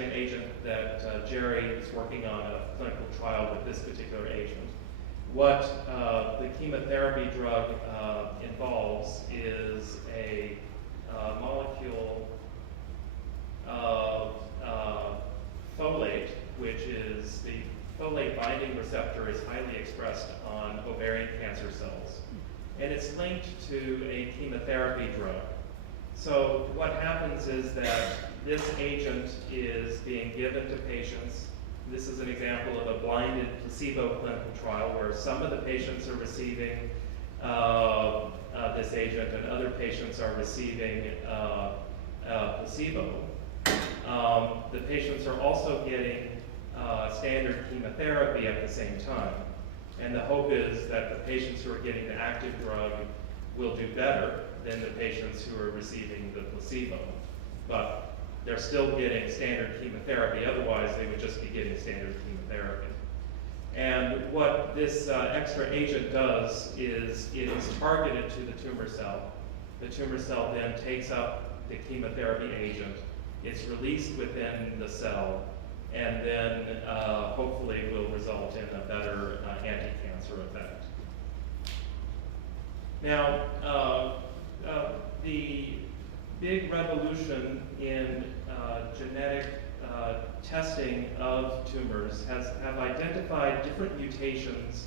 agent that Jerry is working on a clinical trial with this particular agent. What the chemotherapy drug involves is a molecule of folate, which is the folate binding receptor is highly expressed on ovarian cancer cells, and it's linked to a chemotherapy drug. So what happens is that this agent is being given to patients. This is an example of a blinded placebo clinical trial where some of the patients are receiving this agent and other patients are receiving placebo. The patients are also getting standard chemotherapy at the same time. And the hope is that the patients who are getting the active drug will do better than the patients who are receiving the placebo. But they're still getting standard chemotherapy, otherwise they would just be getting standard chemotherapy. And what this extra agent does is it is targeted to the tumor cell. The tumor cell then takes up the chemotherapy agent. It's released within the cell, and then hopefully will result in a better anti-cancer effect. Now, the big revolution in genetic testing of tumors have identified different mutations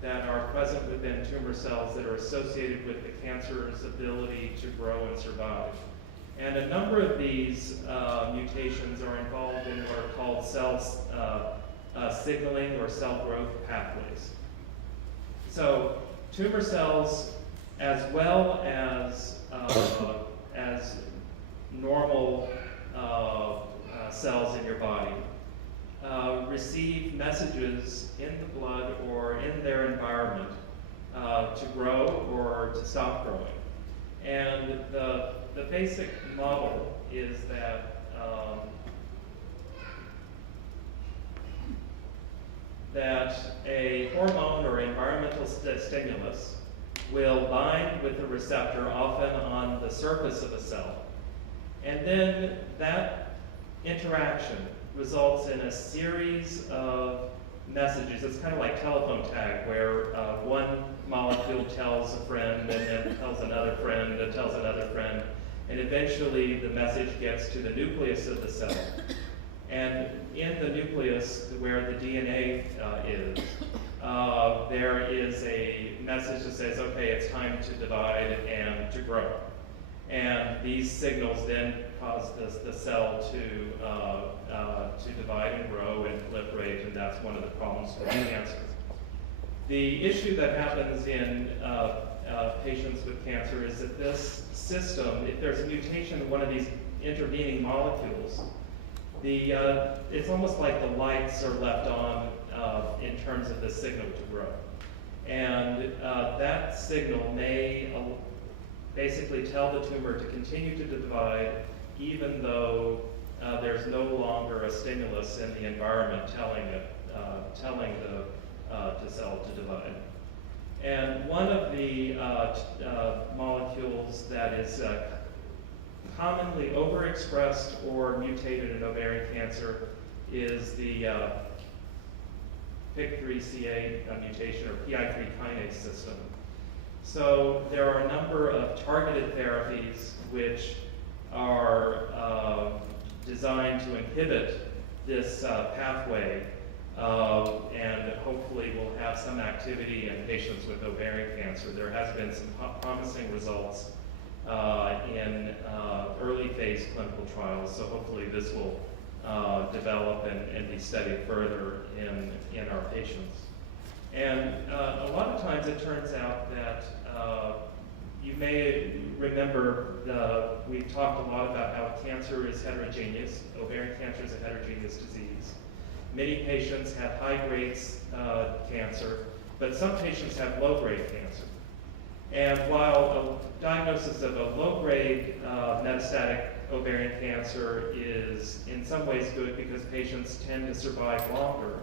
that are present within tumor cells that are associated with the cancer's ability to grow and survive. And a number of these mutations are involved in what are called cell signaling or cell growth pathways. So tumor cells, as well as normal cells in your body, receive messages in the blood or in their environment to grow or to stop growing. And the basic model is that that a hormone or environmental stimulus will bind with a receptor, often on the surface of a cell. And then that interaction results in a series of messages. It's kind of like telephone tag, where one molecule tells a friend, and then tells another friend, and tells another friend, and eventually the message gets to the nucleus of the cell. And in the nucleus, where the DNA is, there is a message that says, okay, it's time to divide and to grow. And these signals then cause the cell to divide and grow and proliferate, and that's one of the problems with cancer. The issue that happens in patients with cancer is that this system, if there's a mutation in one of these intervening molecules, it's almost like the lights are left on in terms of the signal to grow. And that signal may basically tell the tumor to continue to divide, even though there's no longer a stimulus in the environment telling the cell to divide. And one of the molecules that is commonly overexpressed or mutated in ovarian cancer is the PIK3CA mutation, or PI3 kinase system. So there are a number of targeted therapies which are designed to inhibit this pathway, and hopefully will have some activity in patients with ovarian cancer. There has been some promising results in early phase clinical trials, so hopefully this will develop and be studied further in our patients. And a lot of times it turns out that you may remember we've talked a lot about how cancer is heterogeneous. Ovarian cancer is a heterogeneous disease. Many patients have high-grade cancer, but some patients have low-grade cancer. And while a diagnosis of a low-grade metastatic ovarian cancer is in some ways good because patients tend to survive longer,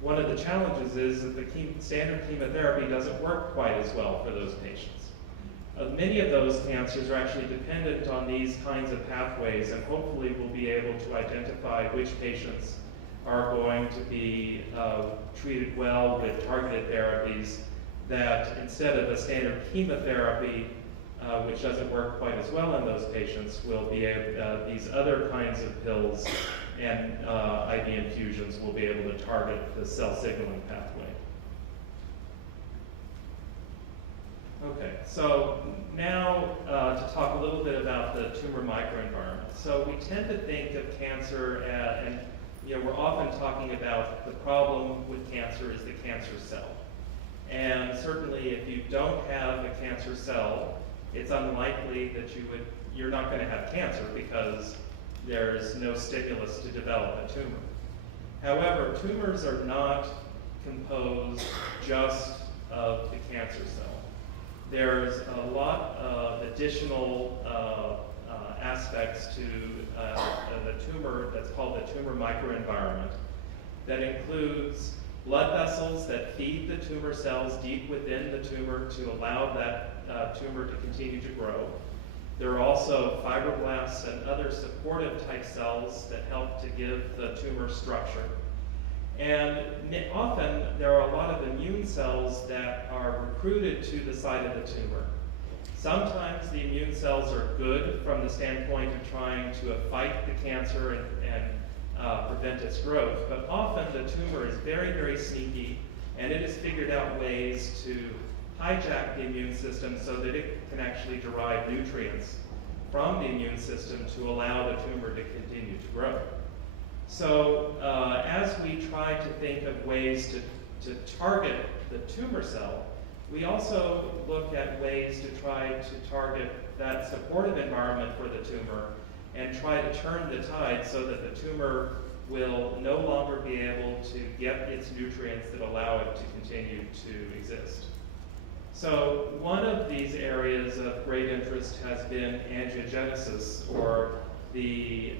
one of the challenges is that the standard chemotherapy doesn't work quite as well for those patients. Many of those cancers are actually dependent on these kinds of pathways, and hopefully we'll be able to identify which patients are going to be treated well with targeted therapies that instead of a standard chemotherapy, which doesn't work quite as well in those patients, will be these other kinds of pills and IV infusions will be able to target the cell signaling pathway. Okay, so now to talk a little bit about the tumor microenvironment. So we tend to think of cancer and we're often talking about the problem with cancer is the cancer cell. And certainly if you don't have a cancer cell, it's unlikely that you're not going to have cancer because there's no stimulus to develop a tumor. However, tumors are not composed just of the cancer cell. There's a lot of additional aspects to the tumor that's called the tumor microenvironment that includes blood vessels that feed the tumor cells deep within the tumor to allow that tumor to continue to grow. There are also fibroblasts and other supportive type cells that help to give the tumor structure. And often there are a lot of immune cells that are recruited to the site of the tumor. Sometimes the immune cells are good from the standpoint of trying to fight the cancer and prevent its growth, but often the tumor is very, very sneaky, and it has figured out ways to hijack the immune system so that it can actually derive nutrients from the immune system to allow the tumor to continue to grow. So as we try to think of ways to target the tumor cell, we also look at ways to try to target that supportive environment for the tumor and try to turn the tide so that the tumor will no longer be able to get its nutrients that allow it to continue to exist. So one of these areas of great interest has been angiogenesis, or the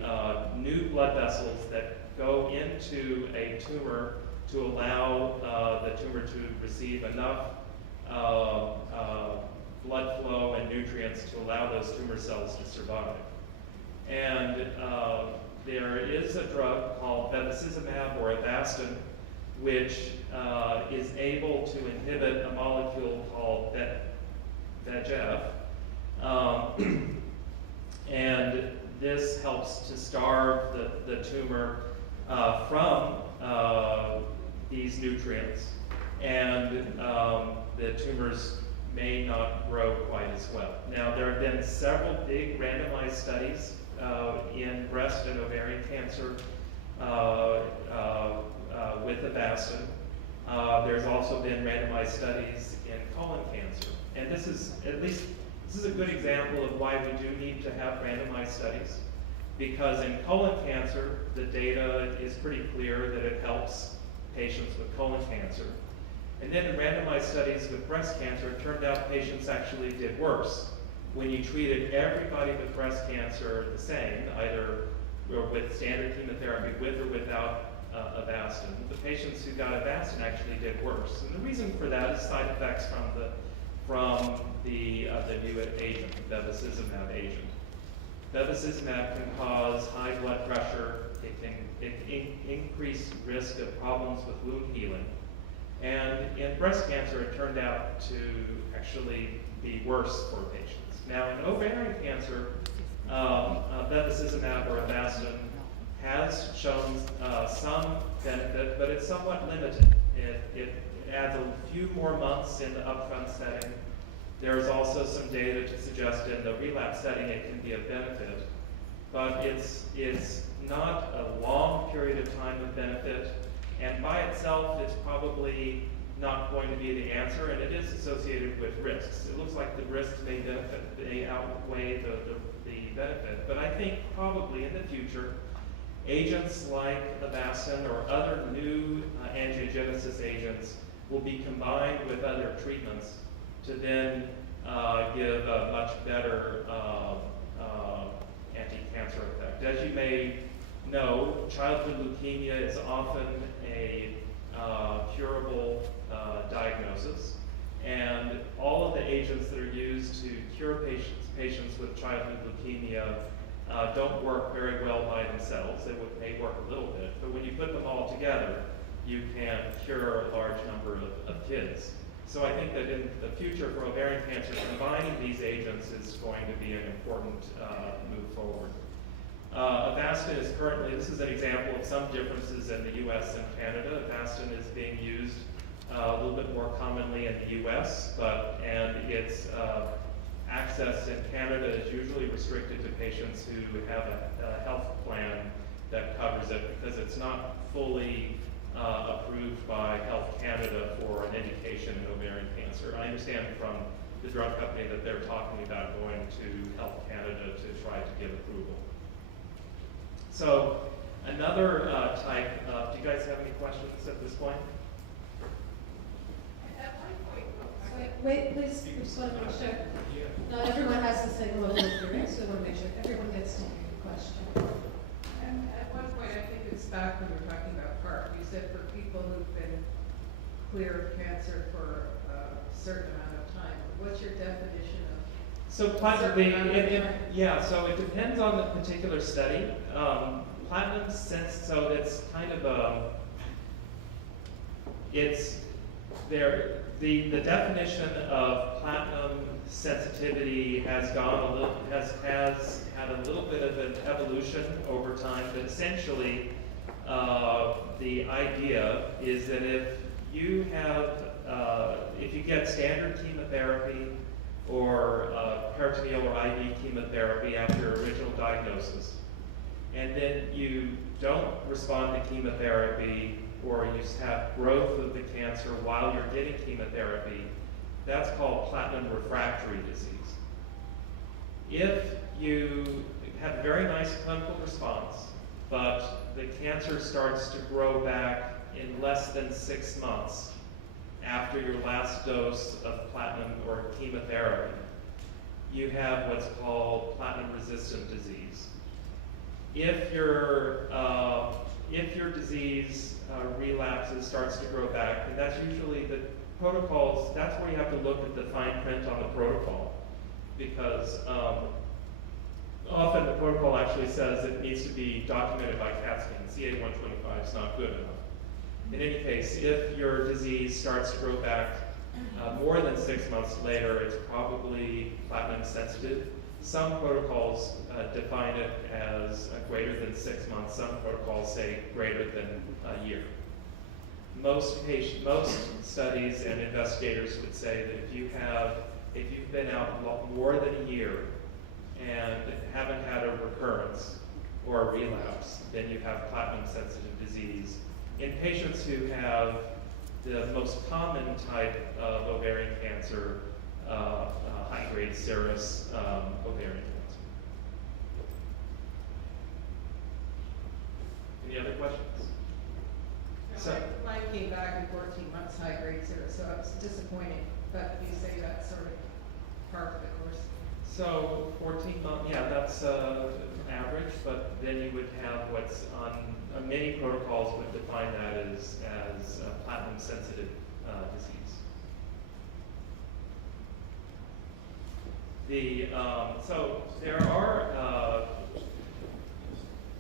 new blood vessels that go into a tumor to allow the tumor to receive enough blood flow and nutrients to allow those tumor cells to survive. And there is a drug called bevacizumab or Avastin, which is able to inhibit a molecule called VEGF. And this helps to starve the tumor from these nutrients, and the tumors may not grow quite as well. Now, there have been several big randomized studies in breast and ovarian cancer with Avastin. There's also been randomized studies in colon cancer. And this is a good example of why we do need to have randomized studies, because in colon cancer, the data is pretty clear that it helps patients with colon cancer. And then in randomized studies with breast cancer, it turned out patients actually did worse. When you treated everybody with breast cancer the same, either with standard chemotherapy with or without Avastin, the patients who got Avastin actually did worse. And the reason for that is side effects from the new agent, the bevacizumab agent. Bevacizumab can cause high blood pressure. It can increase risk of problems with wound healing. And in breast cancer, it turned out to actually be worse for patients. Now, in ovarian cancer, bevacizumab or Avastin has shown some benefit, but it's somewhat limited. It adds a few more months in the upfront setting. There's also some data to suggest in the relapse setting it can be a benefit, but it's not a long period of time of benefit, and by itself it's probably not going to be the answer, and it is associated with risks. It looks like the risks may outweigh the benefit, but I think probably in the future, agents like Avastin or other new angiogenesis agents will be combined with other treatments to then give a much better anti-cancer effect. As you may know, childhood leukemia is often a curable diagnosis, And all of the agents that are used to cure patients with childhood leukemia don't work very well by themselves. They may work a little bit, but when you put them all together, you can cure a large number of kids. So I think that in the future for ovarian cancer, combining these agents is going to be an important move forward. Avastin is currently, this is an example of some differences in the US and Canada. Avastin is being used a little bit more commonly in the US, and its access in Canada is usually restricted to patients who have a health plan that covers it, because it's not fully approved by Health Canada for an indication in ovarian cancer. I understand from the drug company that they're talking about going to Health Canada to try to get approval. So another type of, do you guys have any questions at this point? At one point, Wait, please, I just want to make sure. Not everyone has the same level of hearing, so I want to make sure everyone gets to hear your question. at one point, I think it's back when we were talking about PARP, you said for people who've been clear of cancer for a certain amount of time. What's your definition of? So so it depends on the particular study. Platinum so it's kind of it's there. The definition of platinum sensitivity has gone a little has had a little bit of an evolution over time, but essentially the idea is that if you get standard chemotherapy or peritoneal or IV chemotherapy after original diagnosis, and then you don't respond to chemotherapy or you have growth of the cancer while you're getting chemotherapy, that's called platinum refractory disease. If you have a very nice clinical response, but the cancer starts to grow back in less than 6 months after your last dose of platinum or chemotherapy, you have what's called platinum-resistant disease. If your disease relapses, starts to grow back, and that's usually the protocols, that's where you have to look at the fine print on the protocol, because often the protocol actually says it needs to be documented by CAT scan. CA-125 is not good enough. In any case, if your disease starts to grow back more than 6 months later, it's probably platinum sensitive. Some protocols define it as greater than 6 months. Some protocols say greater than a year. Most studies and investigators would say that if you've been out more than a year and haven't had a recurrence or a relapse, then you have platinum-sensitive disease. In patients who have the most common type of ovarian cancer, high-grade serous ovarian cancer. Any other questions? So mine came back in 14 months, high-grade serous, so I was disappointed. But you say that's sort of part of the course. So 14 months, yeah, that's average, but then you would have what's on many protocols would define that as platinum-sensitive disease. So there are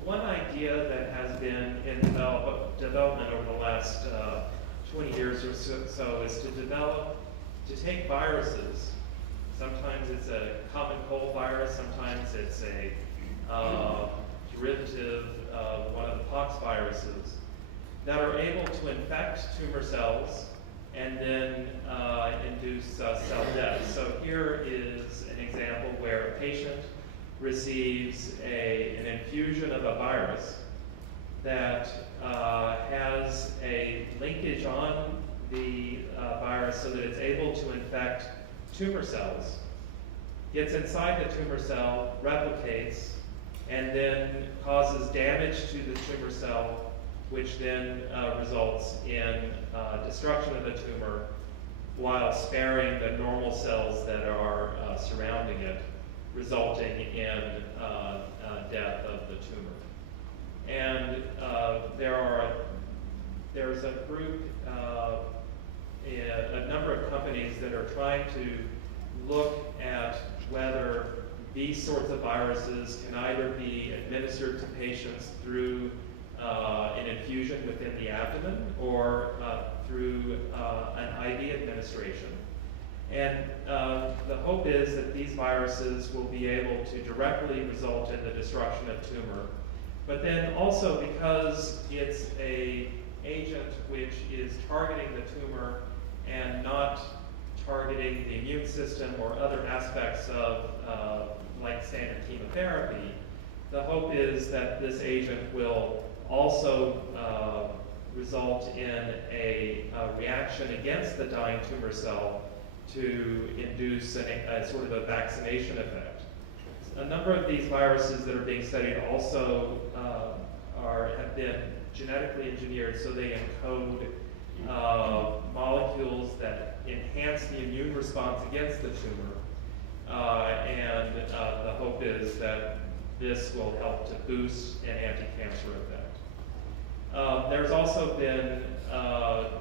one idea that has been in development over the last 20 years or so is to take viruses. Sometimes it's a common cold virus, sometimes it's a derivative of one of the pox viruses that are able to infect tumor cells and then induce cell death. So here is an example where a patient receives an infusion of a virus that has a linkage on the virus so that it's able to infect tumor cells, gets inside the tumor cell, replicates, and then causes damage to the tumor cell, which then results in destruction of the tumor while sparing the normal cells that are surrounding it, resulting in death of the tumor. And there's a group a number of companies that are trying to look at whether these sorts of viruses can either be administered to patients through an infusion within the abdomen or through an IV administration. And the hope is that these viruses will be able to directly result in the destruction of tumor. But then also, because it's an agent which is targeting the tumor and not targeting the immune system or other aspects of like standard chemotherapy, the hope is that this agent will also result in a reaction against the dying tumor cell to induce a sort of a vaccination effect. A number of these viruses that are being studied also have been genetically engineered, so they encode molecules that enhance the immune response against the tumor. And the hope is that this will help to boost an anti-cancer effect. There's also been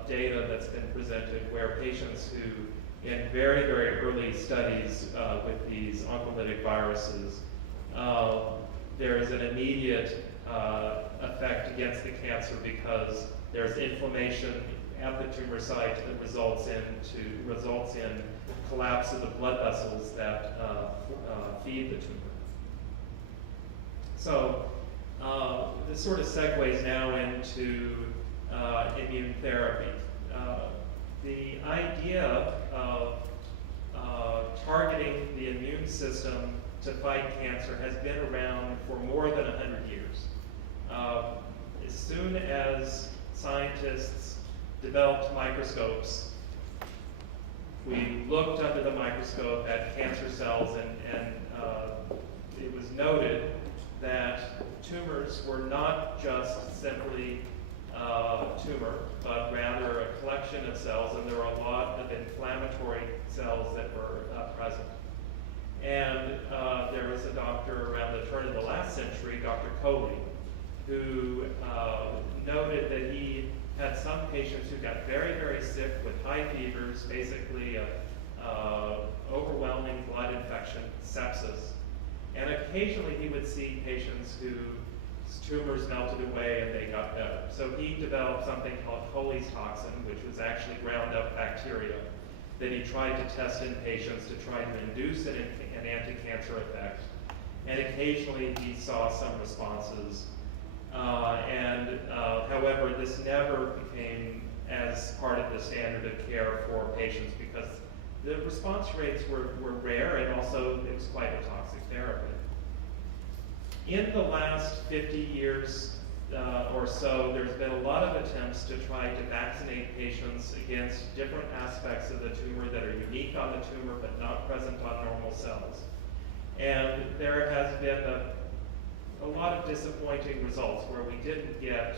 data that's been presented where patients who, in very, very early studies with these oncolytic viruses, there is an immediate effect against the cancer because there's inflammation at the tumor site that results in collapse of the blood vessels that feed the tumor. So this sort of segues now into immune therapy. The idea of targeting the immune system to fight cancer has been around for more than 100 years. As soon as scientists developed microscopes, we looked under the microscope at cancer cells, and it was noted that tumors were not just simply tumor, but rather a collection of cells, and there were a lot of inflammatory cells that were present. And there was a doctor around the turn of the last century, Dr. Coley, who noted that he had some patients who got very, very sick with high fevers, basically overwhelming blood infection, sepsis. And occasionally he would see patients whose tumors melted away and they got better. So he developed something called Coley's toxin, which was actually ground up bacteria that he tried to test in patients to try to induce an anti-cancer effect. And occasionally he saw some responses. However, this never became as part of the standard of care for patients because the response rates were rare, and also it was quite a toxic therapy. In the last 50 years or so, there's been a lot of attempts to try to vaccinate patients against different aspects of the tumor that are unique on the tumor but not present on normal cells. And there has been a lot of disappointing results where we didn't get